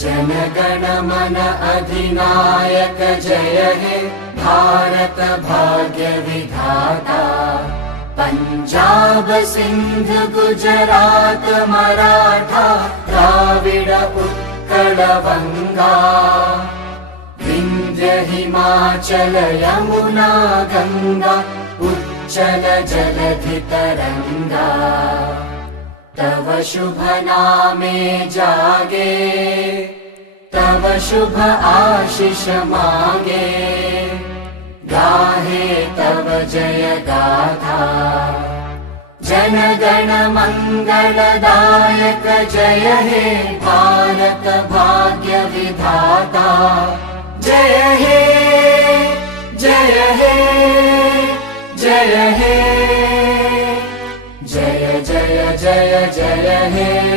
जनगण मन अधिनायक जय हे भारत भाग्य विधाता। पंजाब सिंध गुजरात मराठा द्राविड उत्कल बंगा। विंध्य हिमाचल यमुना गंगा उच्चल जलधि तरंगा। तव शुभ नामे जागे तव शुभ आशीष मागे। गाहे तव जय गाथा जनगण मंगलदायक जय हे भारत भाग्य विधाता। जय हे जय हे जय हे जय जय जय जय हे।